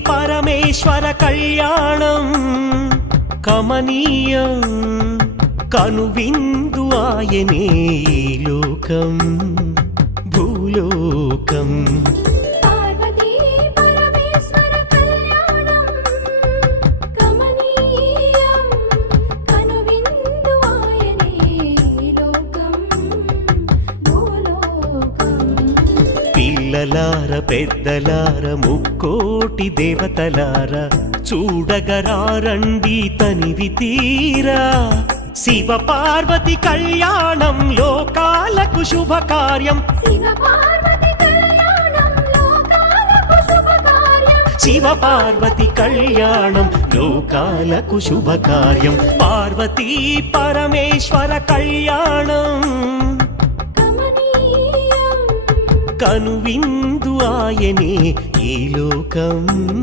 పరమేశ్వర కళ్యాణం కమనీయం కనువిందు ఆయనే లోకం భూలోకం పిల్లలార పెద్దలార ముక్కోటి దేవతలార చూడగరారండి తనివి తీరా శివ పార్వతి కళ్యాణం లోకాలకు శుభకార్యం శివ పార్వతి కళ్యాణం లోకాలకు శుభకార్యం పార్వతీ పరమేశ్వర కళ్యాణం కనువిందు ఆయనే ఈ లోకం